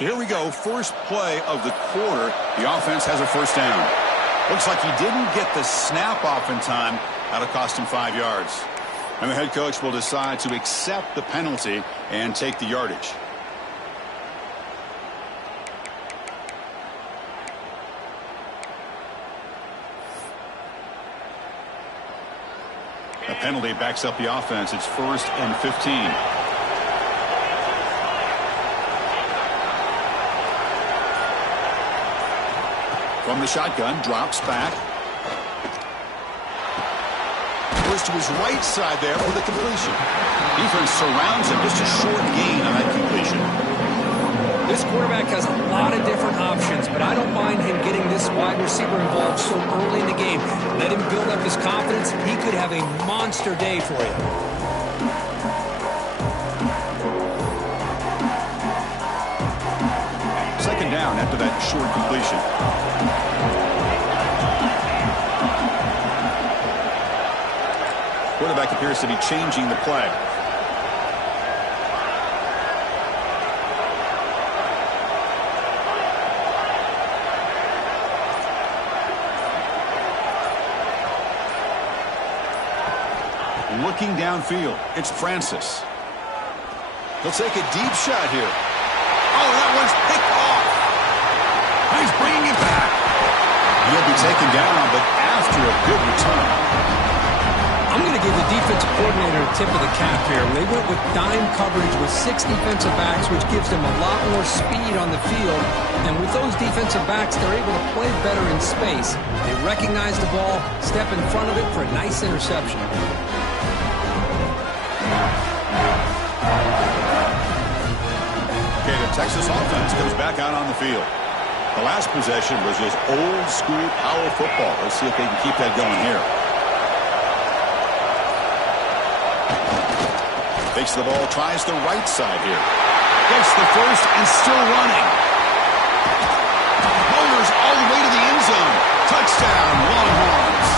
So here we go, first play of the quarter. The offense has a first down. Looks like he didn't get the snap off in time. That'll cost him 5 yards. And the head coach will decide to accept the penalty and take the yardage. A penalty backs up the offense. It's 1st and 15. From the shotgun, drops back. Goes to his right side there for the completion. Defense surrounds him. Just a short gain on that completion. This quarterback has a lot of different options, but I don't mind him getting this wide receiver involved so early in the game. Let him build up his confidence. He could have a monster day for you. Second down after that short completion. Quarterback appears to be changing the play. Looking downfield, it's Francis. He'll take a deep shot here. Oh, that one's picked off. He's bringing it back. He'll be taken down, but after a good return. I'm going to give the defensive coordinator a tip of the cap here. They went with dime coverage with 6 defensive backs, which gives them a lot more speed on the field. And with those defensive backs, they're able to play better in space. They recognize the ball, step in front of it for a nice interception. Okay, the Texas offense comes back out on the field. The last possession was just old school power football. Let's see if they can keep that going here. Takes the ball, tries the right side here. Gets the first and still running. Motors all the way to the end zone. Touchdown, Longhorns.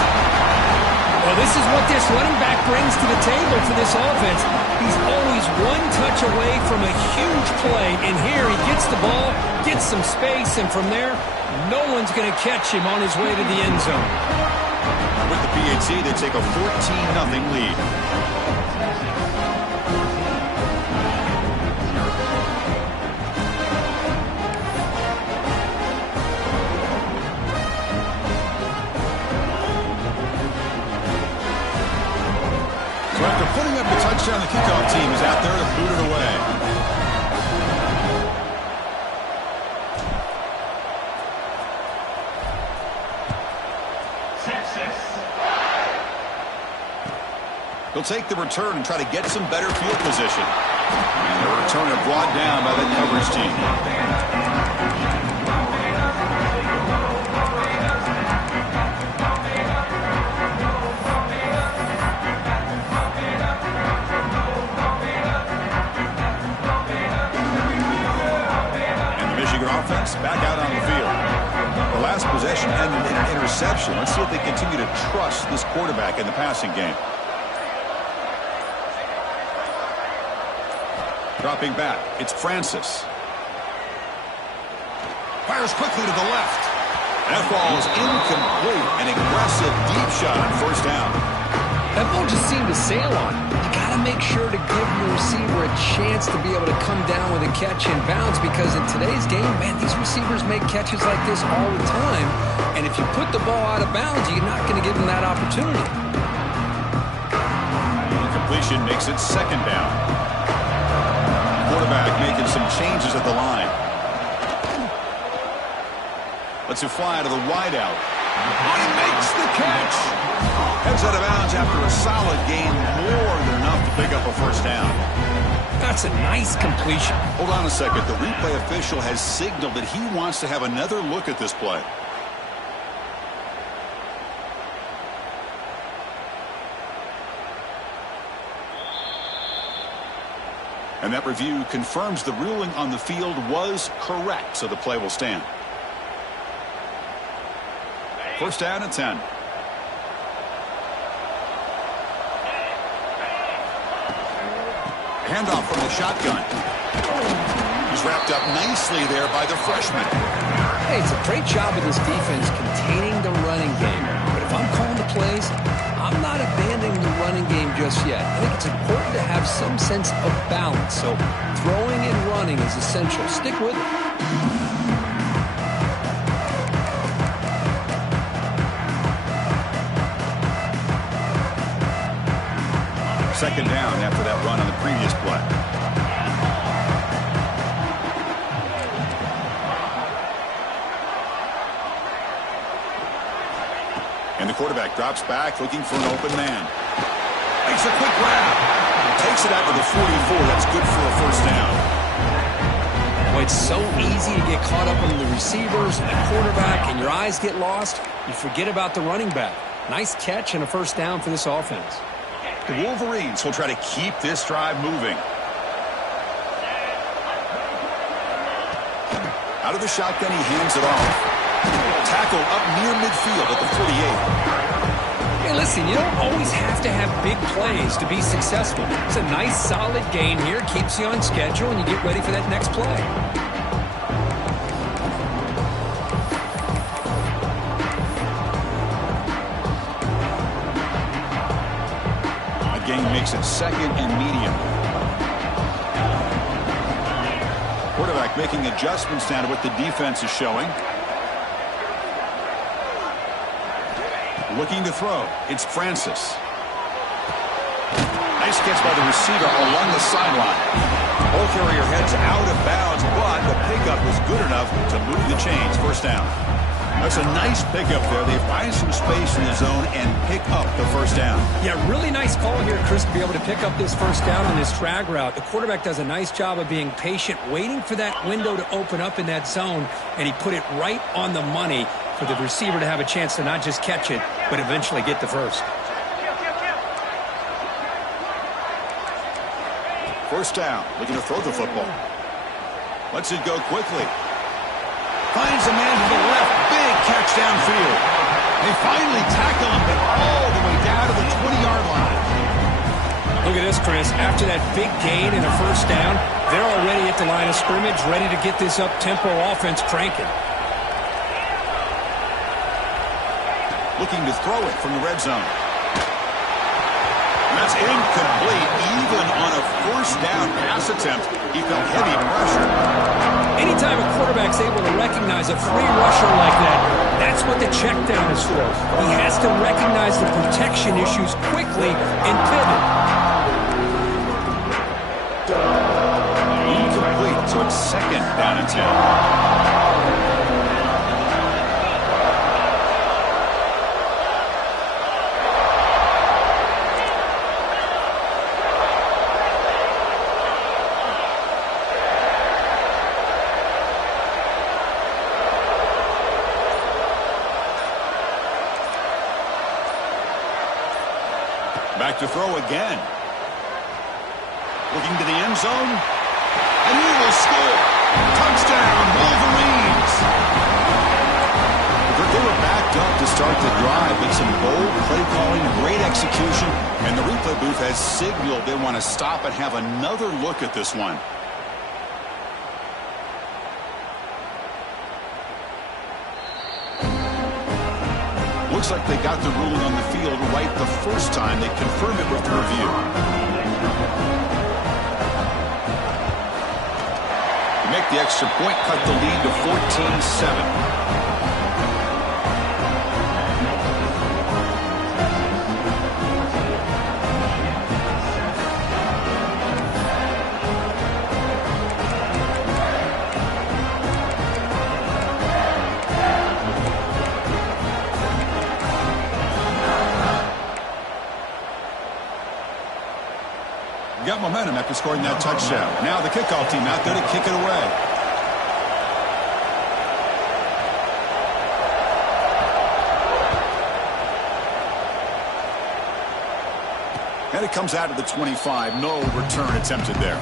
Well, this is what this running back brings to the table for this offense. He's always one touch away from a huge play, and here he gets the ball, gets some space, and from there, no one's going to catch him on his way to the end zone. With the PAT, they take a 14-0 lead. So after putting up the touchdown, the kickoff team is out there to boot it away. He'll take the return and try to get some better field position. And the returner brought down by that coverage team. Offense back out on the field. The last possession ended in an interception. Let's see if they continue to trust this quarterback in the passing game. Dropping back, it's Francis. Fires quickly to the left. That ball is incomplete. An aggressive deep shot on first down. That ball just seemed to sail on. You got to make sure to give your receiver a chance to be able to come down with a catch and bounce, because in today's game, man, these receivers make catches like this all the time. And if you put the ball out of bounds, you're not going to give them that opportunity. The completion makes it second down. Quarterback making some changes at the line. Lets it fly to the wideout. Oh, he makes the catch. Heads out of bounds after a solid gain, more than enough to pick up a first down. That's a nice completion. Hold on a second. The replay official has signaled that he wants to have another look at this play. And that review confirms the ruling on the field was correct, so the play will stand. First down at 10. Handoff from the shotgun. He's wrapped up nicely there by the freshman. Hey, it's a great job of this defense containing the running game. But if I'm calling the plays, I'm not abandoning the running game just yet. I think it's important to have some sense of balance. So throwing and running is essential. Stick with it. Second down after that run on the previous play. And the quarterback drops back looking for an open man. Makes a quick grab. Takes it out to the 44. That's good for a first down. Well, it's so easy to get caught up on the receivers and the quarterback, and your eyes get lost. You forget about the running back. Nice catch and a first down for this offense. The Wolverines will try to keep this drive moving. Out of the shotgun, he hands it off. Tackle up near midfield at the 48. Hey, listen, you don't always have to have big plays to be successful. It's a nice, solid gain here. Keeps you on schedule, and you get ready for that next play. Gain makes it second and medium. Quarterback making adjustments down to what the defense is showing. Looking to throw. It's Francis. Nice catch by the receiver along the sideline. Ball carrier heads out of bounds, but the pickup was good enough to move the chains. First down. That's a nice pickup there. They find some space in the zone and pick up the first down. Yeah, really nice call here, Chris, to be able to pick up this first down on this drag route. The quarterback does a nice job of being patient, waiting for that window to open up in that zone, and he put it right on the money for the receiver to have a chance to not just catch it, but eventually get the first. First down, looking to throw the football. Lets it go quickly. Finds a man to the left. Big catch downfield. They finally tackle him, but all the way down to the 20-yard line. Look at this, Chris. After that big gain and a first down, they're already at the line of scrimmage, ready to get this up-tempo offense cranking. Looking to throw it from the red zone. And that's incomplete. Even on a first down pass attempt, he felt heavy pressure. Anytime a quarterback's able to recognize a free rusher like that, that's what the check down is for. He has to recognize the protection issues quickly and pivot. Incomplete, so it's second down and 10. Back to throw again. Looking to the end zone. And he will score. Touchdown, Wolverines. They were backed up to start the drive, but some bold play calling, great execution, and the replay booth has signaled they want to stop and have another look at this one. Looks like they got the ruling on the field right the first time. They confirmed it with the review. To make the extra point, cut the lead to 14-7. Got momentum after scoring that touchdown. Now the kickoff team out there to kick it away. And it comes out of the 25. No return attempted there.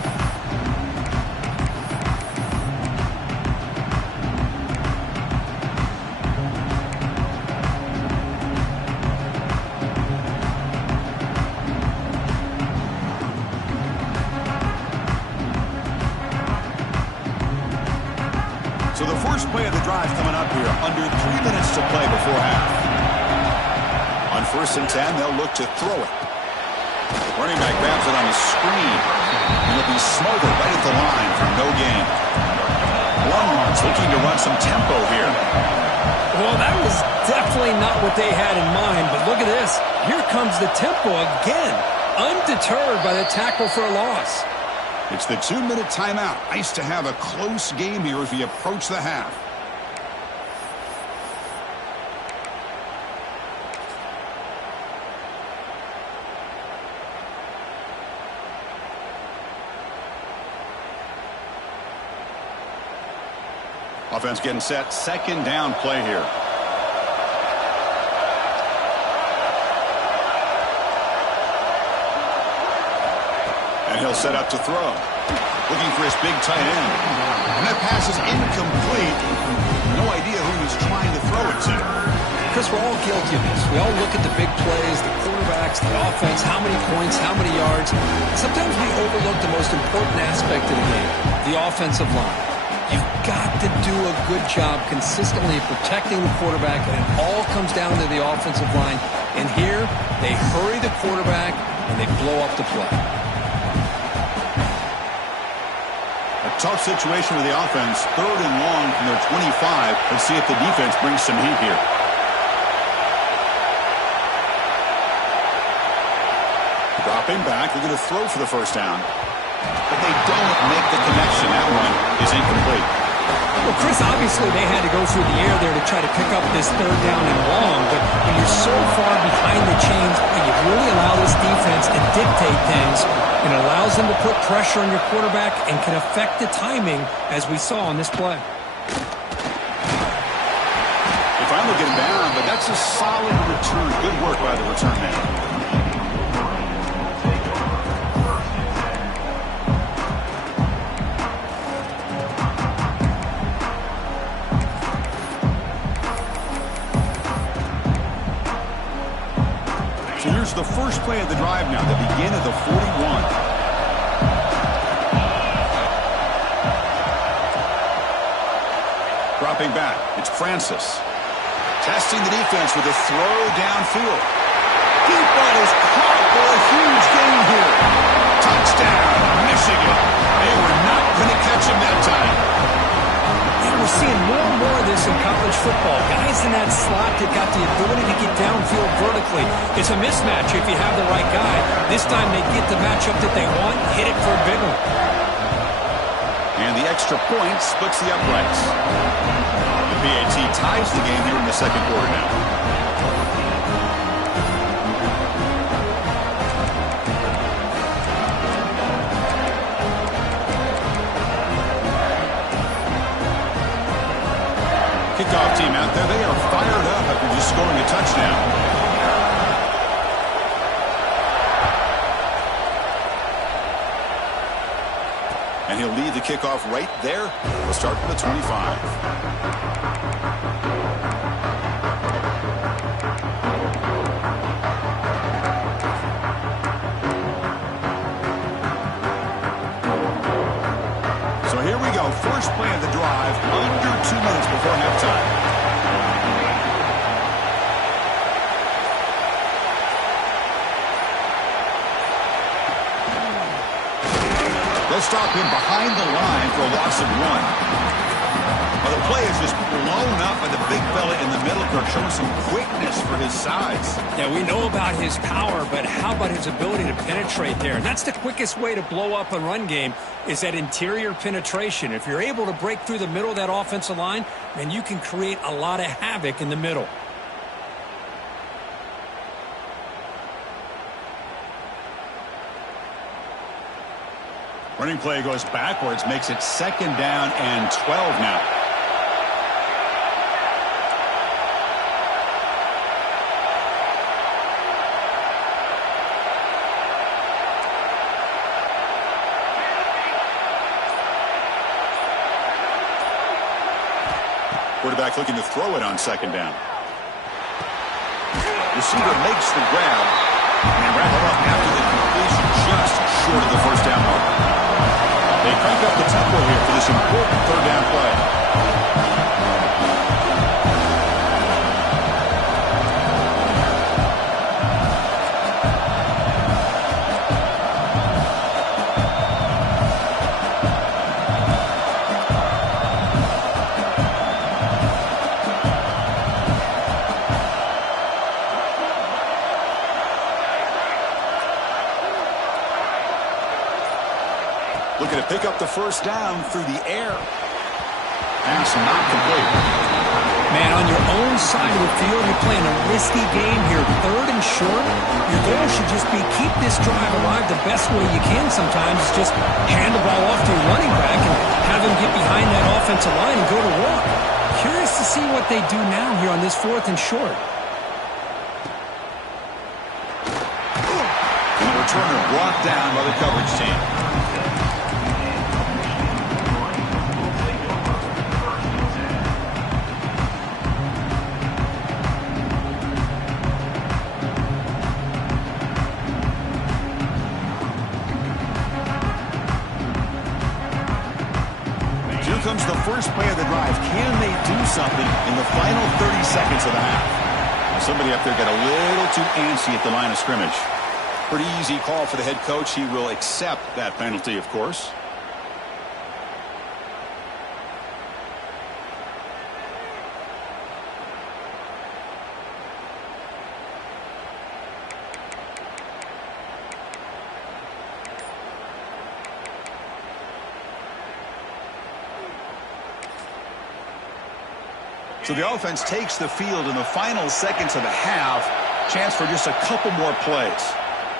drive coming up here. Under 3 minutes to play before half. On 1st and 10, they'll look to throw it. Running back grabs it on the screen. And it'll be smothered right at the line for no gain. Longhorns looking to run some tempo here. Well, that was definitely not what they had in mind, but look at this. Here comes the tempo again, undeterred by the tackle for a loss. It's the 2-minute timeout. Nice to have a close game here as we approach the half. Offense getting set. 2nd down play here. And he'll set up to throw. Looking for his big tight end. And that pass is incomplete. No idea who he's trying to throw it to. Chris, we're all guilty of this. We all look at the big plays, the quarterbacks, the offense, how many points, how many yards. Sometimes we overlook the most important aspect of the game, the offensive line. You've got to do a good job consistently protecting the quarterback, and it all comes down to the offensive line. And here, they hurry the quarterback, and they blow up the play. A tough situation with the offense. 3rd and long from their 25. Let's see if the defense brings some heat here. Dropping back. They're going to throw for the 1st down. But they don't make the connection. That one is incomplete. Well, Chris, obviously they had to go through the air there to try to pick up this 3rd down and long, but when you're so far behind the chains, you really allow this defense to dictate things. It allows them to put pressure on your quarterback and can affect the timing, as we saw on this play. They finally get him down, but that's a solid return. Good work by the return man. So here's the first play of the drive now, the begin of the 41. Dropping back, it's Francis. Testing the defense with a throw downfield. Deep ball is caught for a huge gain here. Touchdown, Michigan. They were not going to catch him that time. We're seeing more and more of this in college football. Guys in that slot that got the ability to get downfield vertically. It's a mismatch if you have the right guy. This time they get the matchup that they want, hit it for a big one. And the extra point splits the uprights. The PAT ties the game here in the 2nd quarter now. Kickoff team out there. They are fired up after just scoring a touchdown. And he'll lead the kickoff right there. We'll start from the 25. So here we go. First play of the drive. Under 2 minutes before halftime. They'll stop him behind the line for a loss of 1. Well, the play is just blown up by the big fella in the middle. Kirk showing some quickness for his size. Yeah, we know about his power, but how about his ability to penetrate there? And that's the quickest way to blow up a run game is that interior penetration. If you're able to break through the middle of that offensive line, then you can create a lot of havoc in the middle. Running play goes backwards, makes it 2nd down and 12 now. Quarterback looking to throw it on 2nd down. Receiver makes the grab and wrap it up after the completion just short of the 1st down mark. They crank up the tempo here for this important 3rd down play. looking to pick up the first down through the air. Pass not complete. Man, on your own side of the field, you're playing a risky game here. 3rd and short. Your goal should just be keep this drive alive the best way you can sometimes. Just hand the ball off to your running back and have him get behind that offensive line and go to work. Curious to see what they do now here on this 4th and short. And the returner brought down by the coverage team. Comes the first play of the drive. Can they do something in the final 30 seconds of the half? Somebody up there got a little too antsy at the line of scrimmage. Pretty easy call for the head coach. He will accept that penalty, of course. So the offense takes the field in the final seconds of the half. Chance for just a couple more plays.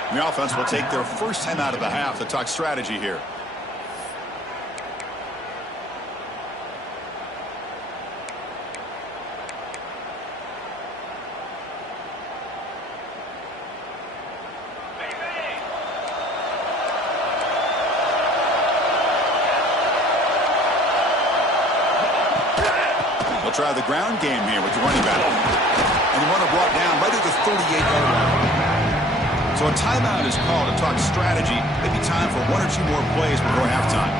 And the offense will take their first time out of the half to talk strategy here. Try the ground game here with the running back. And the runner brought down right at the 38-yard line. So a timeout is called to talk strategy. Maybe time for 1 or 2 more plays before halftime.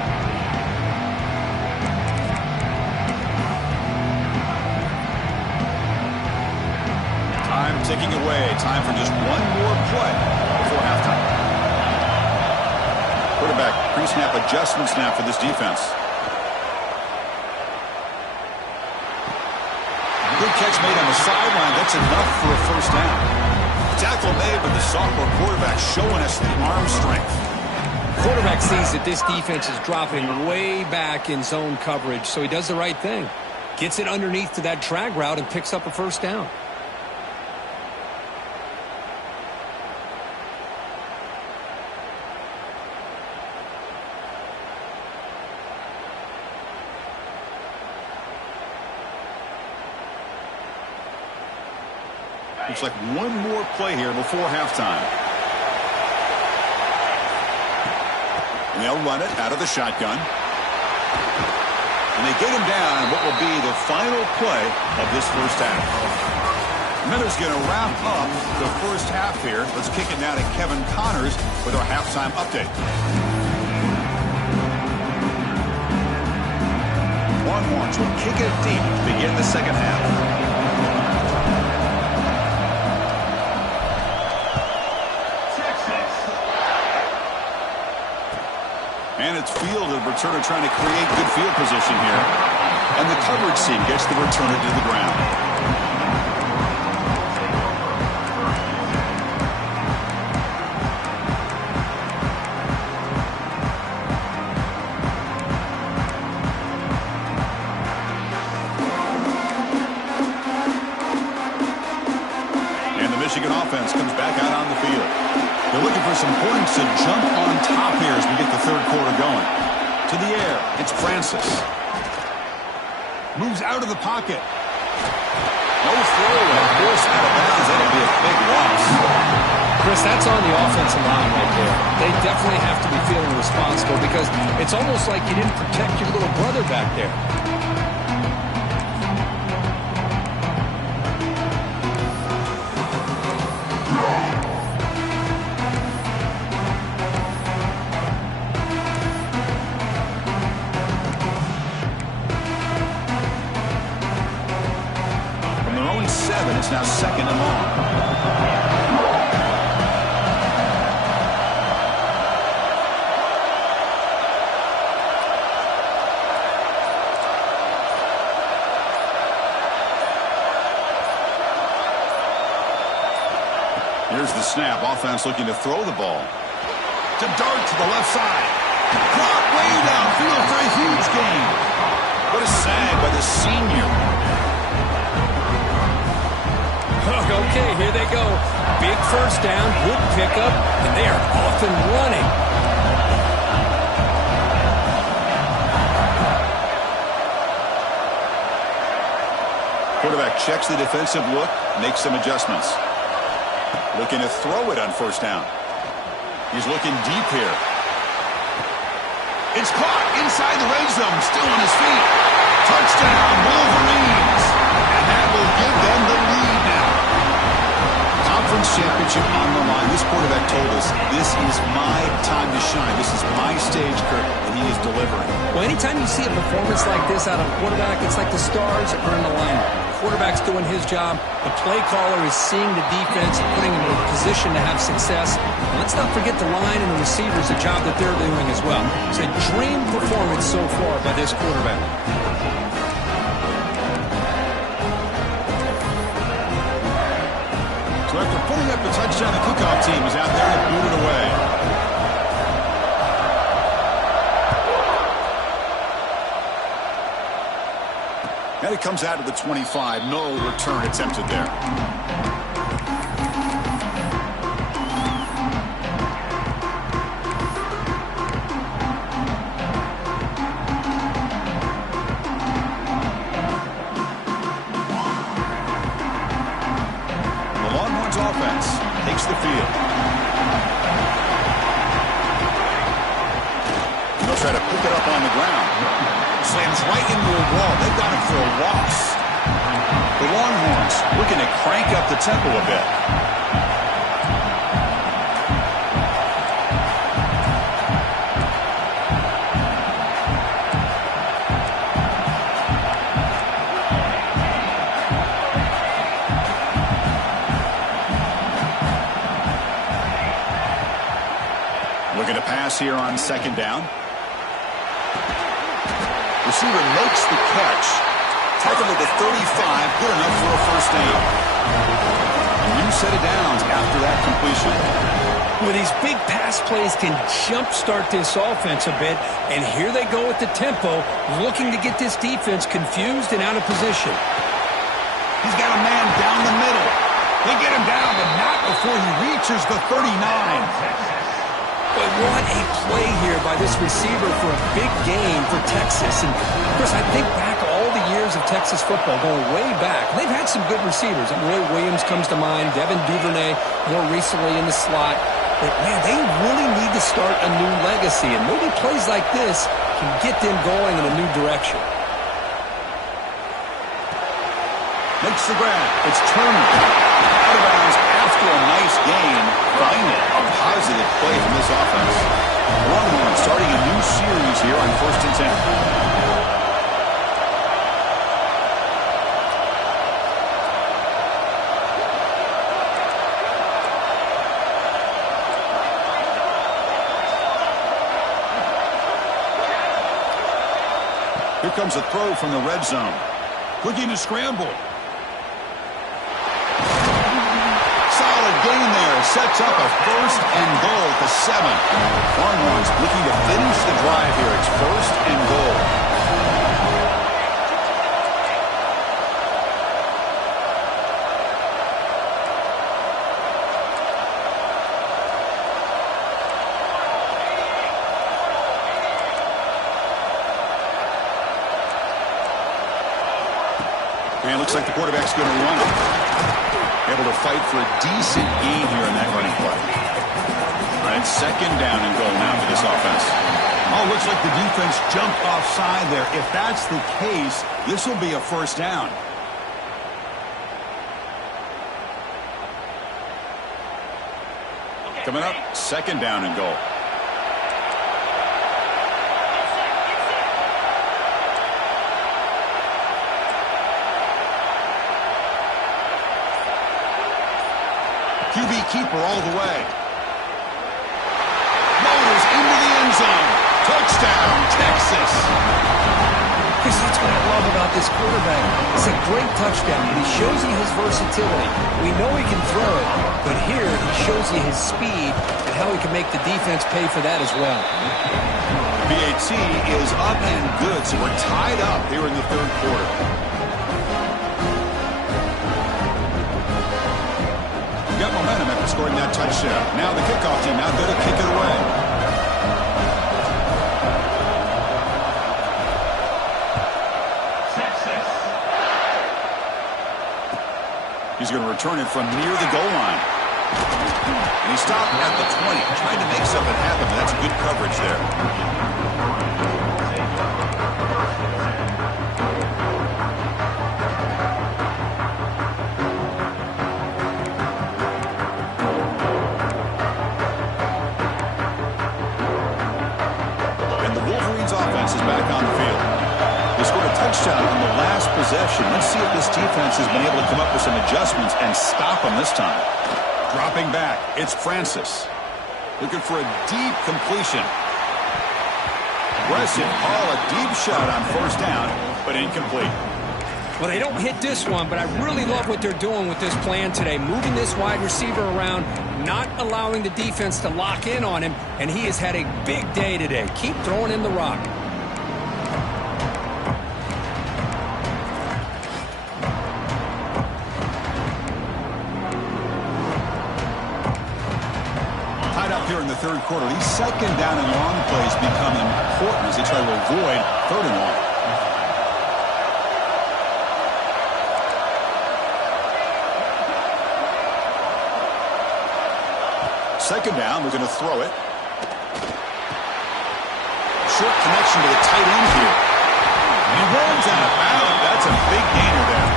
Time ticking away. Time for just 1 more play before halftime. Quarterback pre-snap adjustment snap for this defense. Good catch made on the sideline. That's enough for a first down. Tackle made, but the sophomore quarterback showing us the arm strength. Quarterback sees that this defense is dropping way back in zone coverage, so he does the right thing. Gets it underneath to that drag route and picks up a first down. Looks like 1 more play here before halftime. And they'll run it out of the shotgun. And they get him down what will be the final play of this first half. Miller's going to wrap up the first half here. Let's kick it now to Kevin Connors with our halftime update. Longhorns will kick it deep to begin the second half. And it's fielded. Returner trying to create good field position here. And the coverage team gets the returner to the ground. And the Michigan offense comes back out on the field. They're looking for some points to jump on top here as we get the third quarter going. To the air, it's Francis. Moves out of the pocket. No throwaway. Forced out of bounds. That'll be a big loss. Chris, that's on the offensive line right there. They definitely have to be feeling responsible because it's almost like you didn't protect your little brother back there. It's now 2nd and long. Here's the snap. Offense looking to throw the ball. To dart to the left side. Caught way downfield for a huge gain. What a sag by the senior. Okay, here they go. Big first down, good pickup, and they are off and running. Quarterback checks the defensive look, makes some adjustments. Looking to throw it on first down. He's looking deep here. It's caught inside the red zone, still on his feet. Touchdown, Wolverines. And that will give them the lead now. Conference championship on the line. This quarterback told us, this is my time to shine. This is my stage, Kirk, and he is delivering. Well, anytime you see a performance like this out of a quarterback, it's like the stars are in alignment. Quarterback's doing his job. The play caller is seeing the defense and putting him in a position to have success. And let's not forget the line and the receivers, the job that they're doing as well. It's a dream performance so far by this quarterback. So after putting up a touchdown, the kickoff team is out there to boot it away. And it comes out to the 25. No return attempted there. The Longhorns offense takes the field. They'll try to pick it up on the ground. Slams right into a wall. They've got him for a loss. The Longhorns looking to crank up the tempo a bit. Looking to pass here on second down. Receiver makes the catch. Tackled at the 35, good enough for a first down. A new set of downs after that completion. Well, these big pass plays can jumpstart this offense a bit, and here they go with the tempo, looking to get this defense confused and out of position. He's got a man down the middle. They get him down, but not before he reaches the 39. But what a play here by this receiver for a big gain for Texas. And, of course, I think back all the years of Texas football, going way back. They've had some good receivers. Roy Williams comes to mind, Devin Duvernay more recently in the slot. But, man, they really need to start a new legacy. And maybe plays like this can get them going in a new direction. Makes the grab. It's Turner. Out of bounds after a nice gain. Finally, a positive play from this offense. Longhorns starting a new series here on 1st and 10. Here comes a throw from the red zone. Looking to scramble. Solid gain there. Sets up a 1st and goal at the 7. Longhorns looking to finish the drive here. It's 1st and goal. And it looks like the quarterback's going to run it. Able to fight for a decent gain here in that running play. All right, 2nd down and goal now for this offense. Oh, looks like the defense jumped offside there. If that's the case, this will be a 1st down. Coming up, 2nd down and goal. QB keeper all the way. Motors into the end zone. Touchdown, Texas. Chris, that's what I love about this quarterback. It's a great touchdown, but he shows you his versatility. We know he can throw it, But here, he shows you his speed and how he can make the defense pay for that as well. PAT is up and good, so we're tied up here in the third quarter. Got momentum after scoring that touchdown. Now the kickoff team out there to kick it away. He's going to return it from near the goal line. And he stopped at the 20, trying to make something happen. That's good coverage there. And the Wolverines' offense is back on the field. They scored a touchdown on the last possession. Let's see if this defense has been able to come up with some adjustments and stop them this time. Dropping back, it's Francis. Looking for a deep completion. Preston Hall, a deep shot on first down, but incomplete. Well, they don't hit this one, but I really love what they're doing with this plan today. Moving this wide receiver around, not allowing the defense to lock in on him, and he has had a big day today. Keep throwing him the rock. Here in the third quarter, these second down and long plays become important as they try to avoid third and long. Second down, we're going to throw it. Short connection to the tight end here. And he runs out of bounds. That's a big gainer there.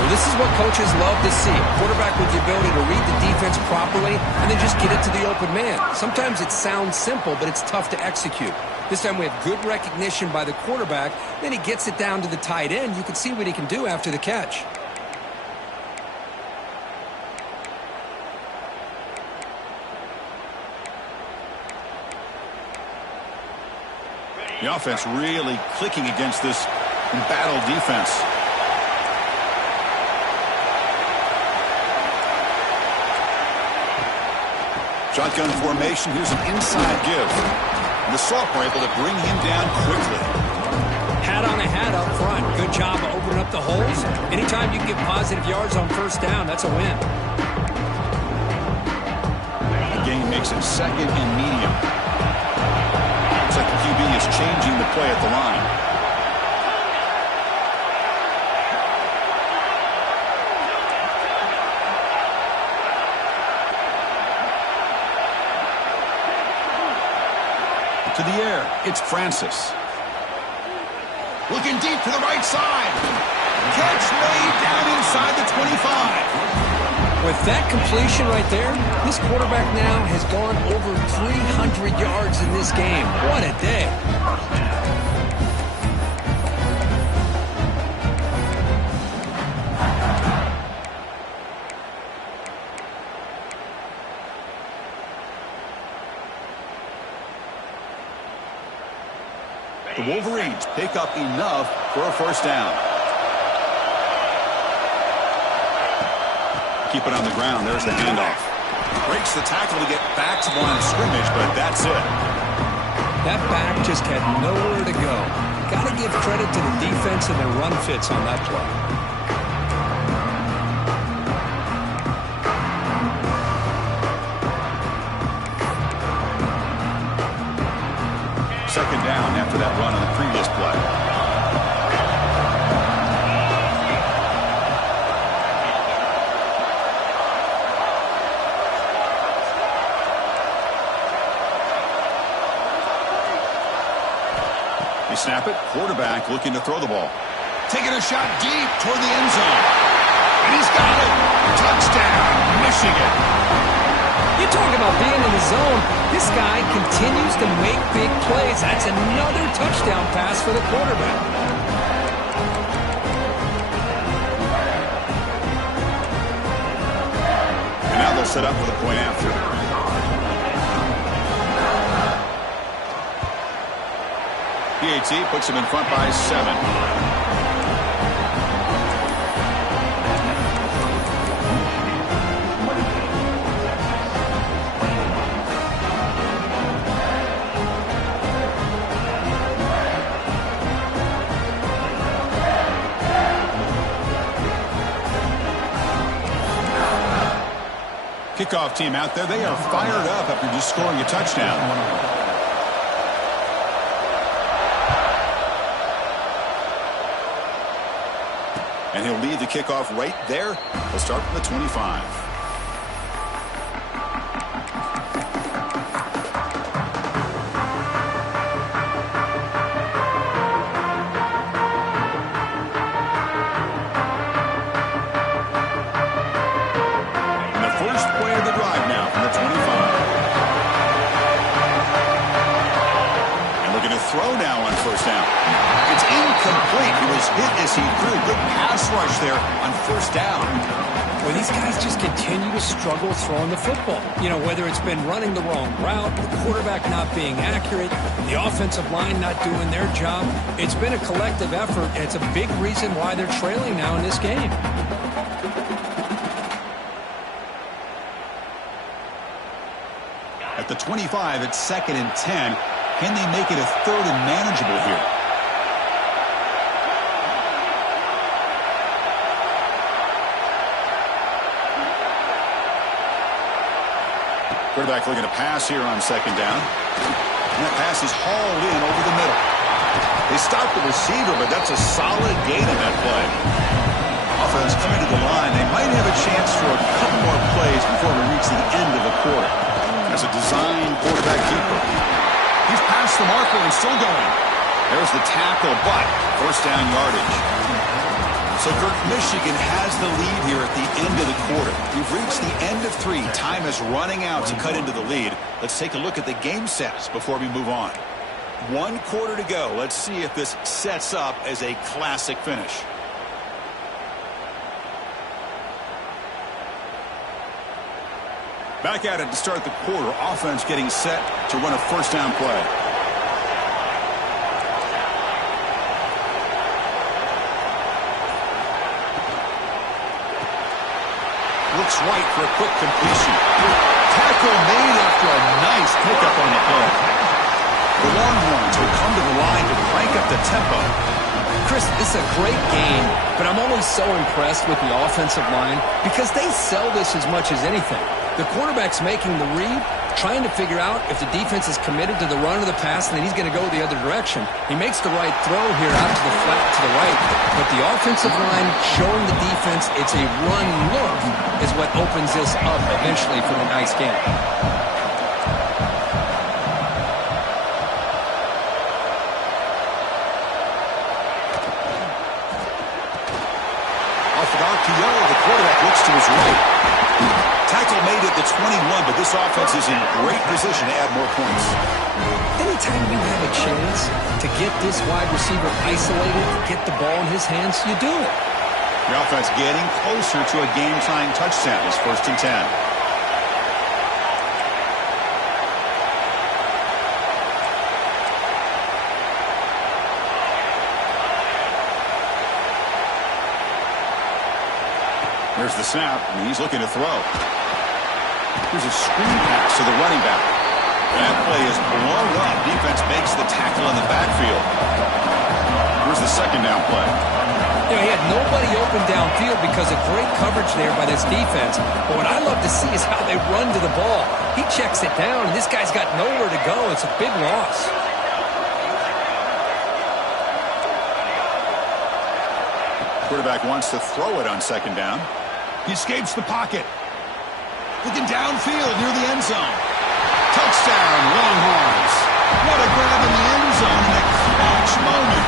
Well, this is what coaches love to see. A quarterback with the ability to read the defense properly and then just get it to the open man. Sometimes it sounds simple, but it's tough to execute. This time we have good recognition by the quarterback. Then he gets it down to the tight end. You can see what he can do after the catch. The offense really clicking against this embattled defense. Shotgun formation. Here's an inside give. And the sophomore able to bring him down quickly. Hat on a hat up front. Good job of opening up the holes. Anytime you can get positive yards on first down, that's a win. The game makes it second and medium. Looks like the QB is changing the play at the line. To the air, it's Francis. Looking deep to the right side. Catch made down inside the 25. With that completion right there, this quarterback now has gone over 300 yards in this game. What a day. The Wolverines pick up enough for a first down. Keep it on the ground. There's the handoff. Breaks the tackle to get back to the line of scrimmage, but that's it. That back just had nowhere to go. Got to give credit to the defense and their run fits on that play. Second down after that run on the previous play. They snap it. Quarterback looking to throw the ball. Taking a shot deep toward the end zone. And he's got it. Touchdown, Michigan. You talk about being in the zone. This guy continues to make big plays. That's another touchdown pass for the quarterback. And now they'll set up for the point after. PAT puts him in front by 7. Kickoff team out there, they are fired up after just scoring a touchdown. And he'll lead the kickoff right there. He'll start from the 25. Throw now on first down. It's incomplete. He was hit as he threw. Good pass rush there on first down. Well, these guys just continue to struggle throwing the football. You know, whether it's been running the wrong route, the quarterback not being accurate, the offensive line not doing their job. It's been a collective effort, and it's a big reason why they're trailing now in this game. At the 25, it's 2nd and 10. Can they make it a 3rd and manageable here? Quarterback looking to pass here on 2nd down. And that pass is hauled in over the middle. They stopped the receiver, but that's a solid gain in that play. Offense coming to the line. They might have a chance for a couple more plays before we reach the end of the quarter. As a design quarterback keeper. He's past the marker and still going. There's the tackle, but first down yardage. So, Kirk, Michigan has the lead here at the end of the quarter. We've reached the end of 3. Time is running out to cut into the lead. Let's take a look at the game sets before we move on. 1 quarter to go. Let's see if this sets up as a classic finish. Back at it to start the quarter. Offense getting set to run a first down play. Looks right for a quick completion. Tackle made after a nice pickup on the play. The Longhorns will come to the line to crank up the tempo. Chris, this is a great game, but I'm always so impressed with the offensive line because they sell this as much as anything. The quarterback's making the read, trying to figure out if the defense is committed to the run or the pass, and then he's going to go the other direction. He makes the right throw here out to the flat to the right, but the offensive line showing the defense it's a run look is what opens this up eventually for a nice game. Off an RPO, the quarterback looks to his right. Tackle made at the 21, but this offense is in great position to add more points. Anytime you have a chance to get this wide receiver isolated, get the ball in his hands, you do it. The offense getting closer to a game-tying touchdown. It's 1st and 10. There's the snap, and he's looking to throw. Here's a screen pass to the running back. That play is blown up. Defense makes the tackle in the backfield. Here's the 2nd down play. You know, he had nobody open downfield because of great coverage there by this defense. But what I love to see is how they run to the ball. He checks it down, and this guy's got nowhere to go. It's a big loss. Quarterback wants to throw it on 2nd down. He escapes the pocket. Looking downfield near the end zone. Touchdown, Longhorns. What a grab in the end zone in a clutch moment.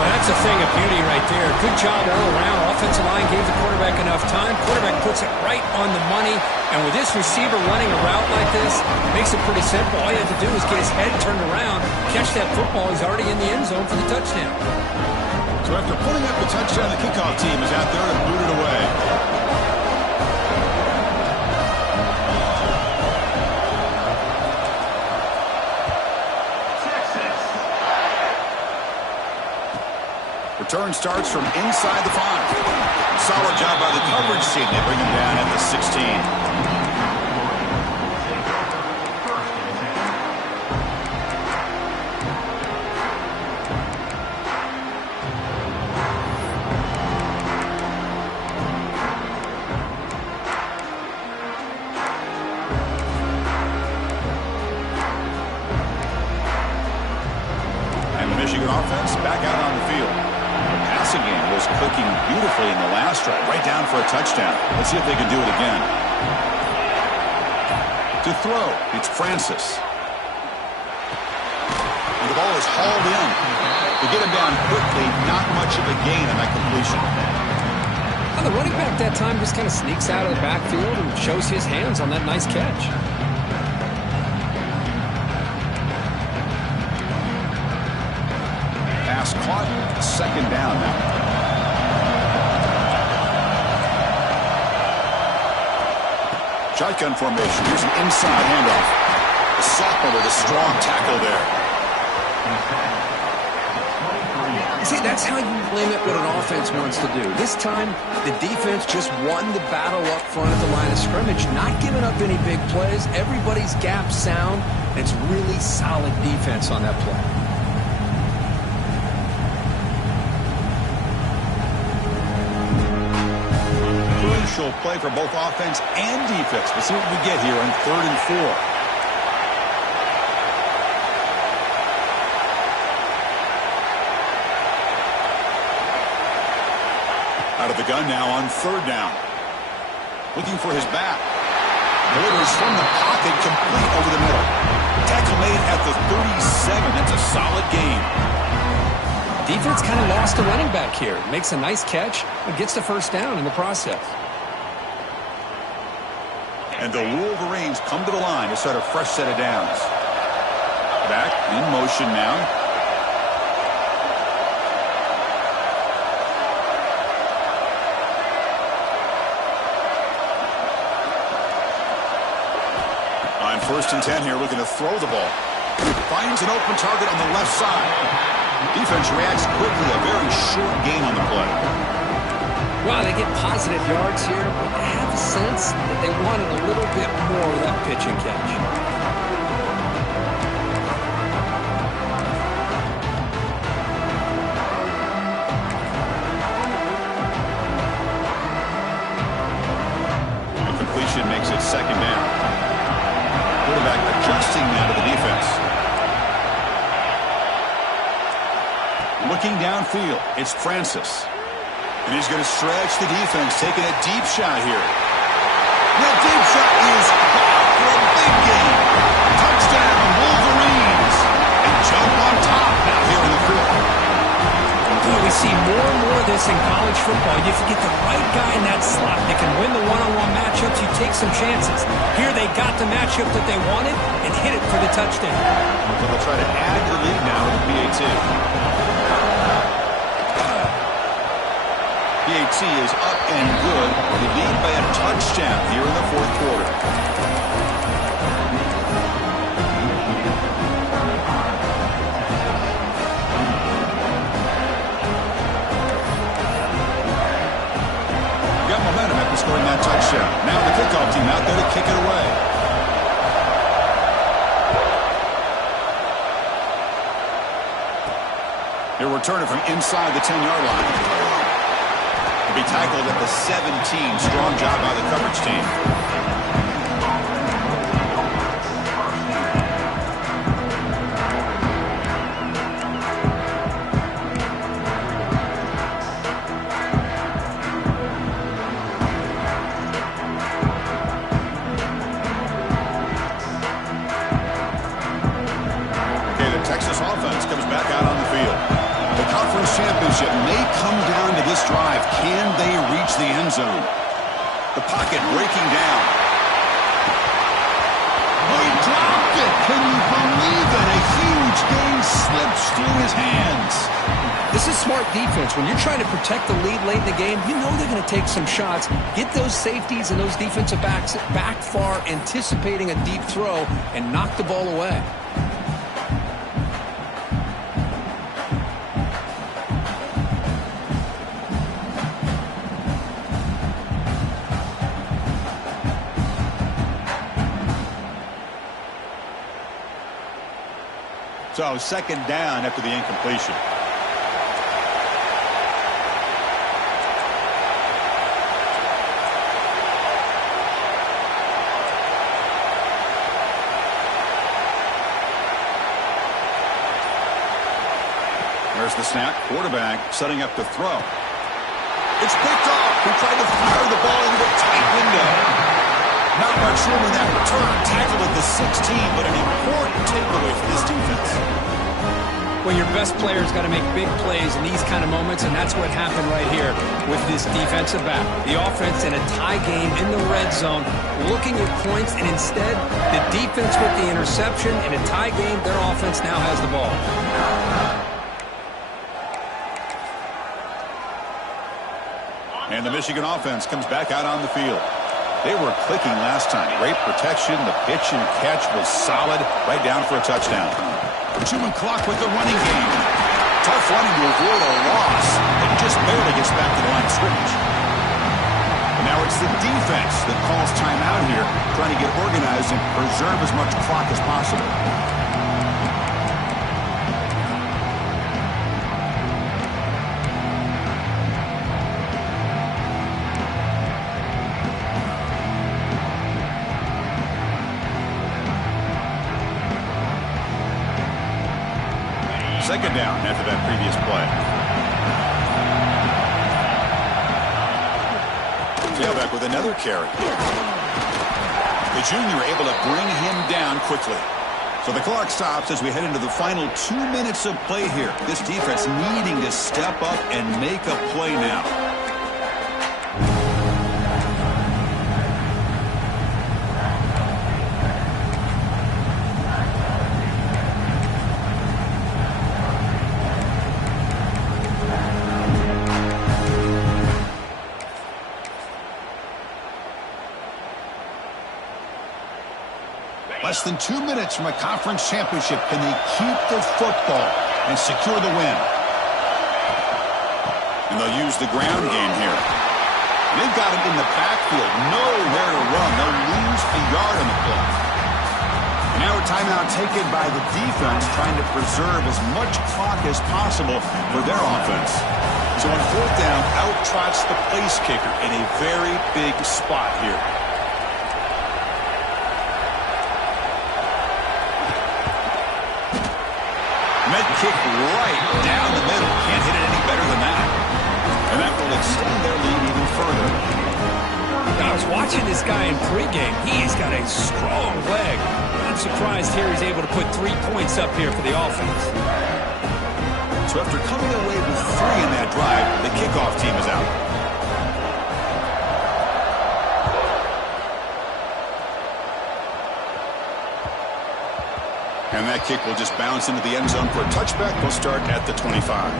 Well, that's a thing of beauty right there. Good job all around. Offensive line gave the quarterback enough time. Quarterback puts it right on the money. And with this receiver running a route like this, makes it pretty simple. All you have to do is get his head turned around, catch that football. He's already in the end zone for the touchdown. So after putting up the touchdown, the kickoff team is out there and booted away. Return starts from inside the 5. Solid job by the coverage team. They bring him down at the 16. beautifully in the last drive, right down for a touchdown. Let's see if they can do it again. To throw, it's Francis. And the ball is hauled in. To get him down quickly, not much of a gain on that completion. Well, the running back that time just kind of sneaks out of the backfield and shows his hands on that nice catch. Pass caught, second down now. Shotgun formation. Here's an inside handoff. The sophomore with a strong tackle there. See, that's how you limit what an offense wants to do. This time, the defense just won the battle up front at the line of scrimmage, not giving up any big plays. Everybody's gap sound, and it's really solid defense on that play. Crucial play for both offense and defense. Let's see what we get here on 3rd and 4. Out of the gun now on 3rd down. Looking for his back. Delivers from the pocket, complete over the middle. Tackle made at the 37. That's a solid gain. Defense kind of lost a running back here. Makes a nice catch and gets the first down in the process. And the Wolverines come to the line to start a fresh set of downs. Back in motion now. On 1st and 10 here, looking to throw the ball. Finds an open target on the left side. Defense reacts quickly. A very short gain on the play. Well, they get positive yards here, but I have a sense that they wanted a little bit more of that pitch and catch. The completion makes it 2nd down. Quarterback adjusting now to the defense. Looking downfield, it's Francis. And he's going to stretch the defense, taking a deep shot here. The deep shot is caught for a big gain. Touchdown, Wolverines. And jump on top now here in the 4th. We see more and more of this in college football. If you get the right guy in that slot that can win the one-on-one matchups, you take some chances. Here they got the matchup that they wanted and hit it for the touchdown. So they'll try to add to the lead now with PAT. PAT is up and good. They lead by a touchdown here in the 4th quarter. Got momentum after scoring that touchdown. Now the kickoff team out there to kick it away. He'll return it from inside the 10-yard line. Be tackled at the 17. Strong job by the coverage team. Okay, the Texas offense comes back out on the field. The conference championship may come down to this drive. Can they reach the end zone? The pocket breaking down. Oh, he dropped it. Can you believe it? A huge gain slips through his hands. This is smart defense. When you're trying to protect the lead late in the game, you know they're going to take some shots. Get those safeties and those defensive backs back far, anticipating a deep throw, and knock the ball away. So 2nd down after the incompletion. There's the snap. Quarterback setting up to throw. It's picked off. He tried to fire the ball into a tight window. Not much room in that return. Tackled at the 16, but an important takeaway for this defense. Well, your best player's got to make big plays in these kind of moments, and that's what happened right here with this defensive back. The offense in a tie game in the red zone, looking at points, and instead, the defense with the interception. In a tie game, their offense now has the ball. And the Michigan offense comes back out on the field. They were clicking last time. Great protection. The pitch and catch was solid, right down for a touchdown. Chewing clock with the running game. Tough running to avoid a loss, and just barely gets back to the line of scrimmage. And now it's the defense that calls timeout here, trying to get organized and preserve as much clock as possible. Second down after that previous play. Tailback with another carry. The junior able to bring him down quickly. So the clock stops as we head into the final 2 minutes of play here. This defense needing to step up and make a play now. Less than 2 minutes from a conference championship. Can they keep the football and secure the win? And they'll use the ground game here. They've got him in the backfield. Nowhere to run. They'll lose a yard on the play. And now a timeout taken by the defense, trying to preserve as much clock as possible for their offense. So on fourth down, out trots the place kicker in a very big spot here. Kick right down the middle. Can't hit it any better than that. And that will extend their lead even further. I was watching this guy in pregame. He's got a strong leg. I'm surprised here he's able to put 3 points up here for the offense. So after coming away with 3 in that drive, the kickoff team is out. And that kick will just bounce into the end zone for a touchback. We'll start at the 25.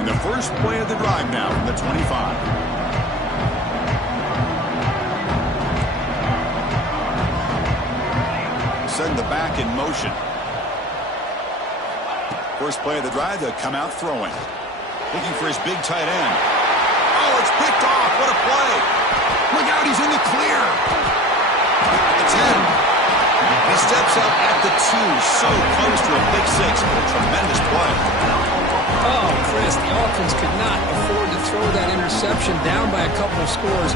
And the first play of the drive now from the 25. Send the back in motion. First play of the drive, they'll come out throwing. Looking for his big tight end. Oh, it's picked off. What a play. Look out, he's in the clear. At the 10. He steps up at the 2. So close to a big 6. What a tremendous play. Oh, Chris, the offense could not afford to throw that interception down by a couple of scores.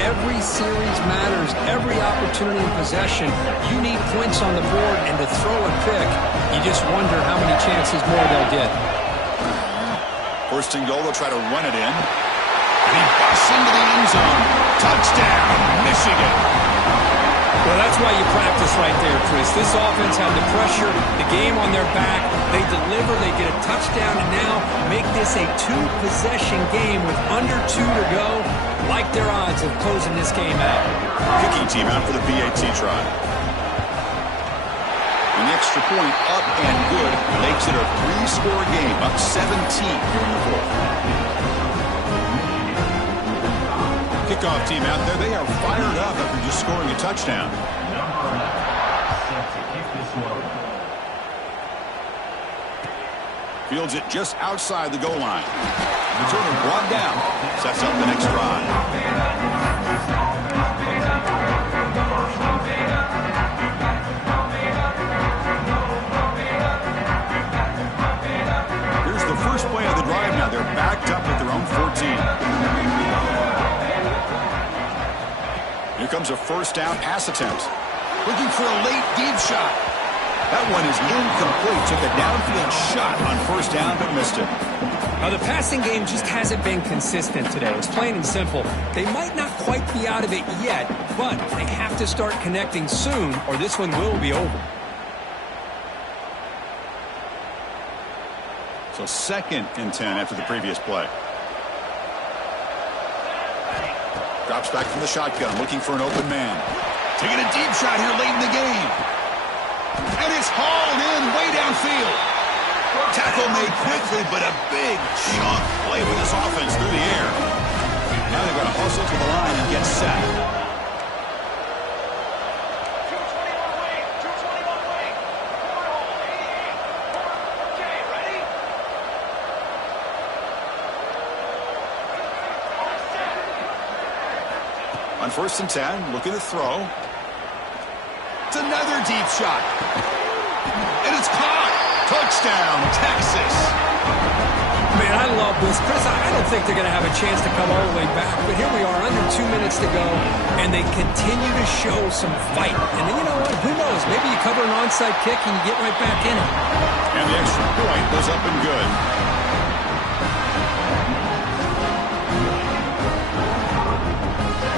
Every series matters. Every opportunity in possession. You need points on the board, and to throw a pick, you just wonder how many chances more they'll get. First and goal, they'll try to run it in. And he busts into the end zone. Touchdown, Michigan. Well, that's why you practice right there, Chris. This offense had the pressure, the game on their back. They deliver, they get a touchdown, and now make this a 2-possession game with under 2 to go. Like their odds of closing this game out. Kicking team out for the PAT try. An extra point up and good makes it a 3-score game, up 17 here in the fourth. Kickoff team out there, they are fired up after just scoring a touchdown. Fields it just outside the goal line. Returner brought down. Sets up the next drive. Here's the first play of the drive now. They're backed up at their own 14. becomes a first down pass attempt. Looking for a late deep shot. That one is incomplete. Took a downfield shot on first down, but missed it. Now, the passing game just hasn't been consistent today. It's plain and simple. They might not quite be out of it yet, but they have to start connecting soon, or this one will be over. So 2nd and 10 after the previous play. Drops back from the shotgun, looking for an open man. Taking a deep shot here late in the game. And it's hauled in way downfield. Tackle made quickly, but a big chunk play with this offense through the air. Now they've got to hustle to the line and get set. On 1st and 10, looking to throw. It's another deep shot. And it's caught. Touchdown, Texas. Man, I love this. Chris, I don't think they're going to have a chance to come all the way back. But here we are, under 2 minutes to go, and they continue to show some fight. And you know what? Who knows? Maybe you cover an onside kick and you get right back in it. And the extra point was up and good.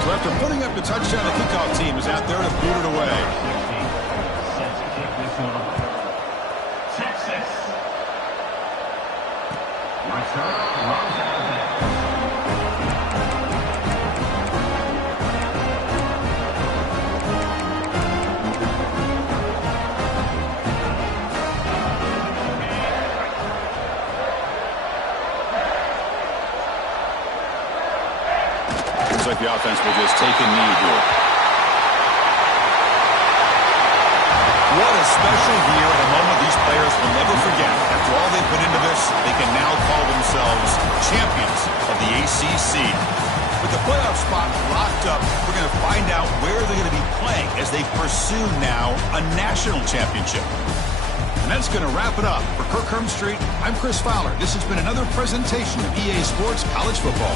So after putting up the touchdown, the kickoff team is out there to boot it away. Looks like the offense will just take a knee here. What a special year and a moment these players will never forget. After all they put into this, they can now call themselves champions of the ACC. With the playoff spot locked up, we're going to find out where they're going to be playing as they pursue now a national championship. And that's going to wrap it up. For Kirk Herbstreit, I'm Chris Fowler. This has been another presentation of EA Sports College Football.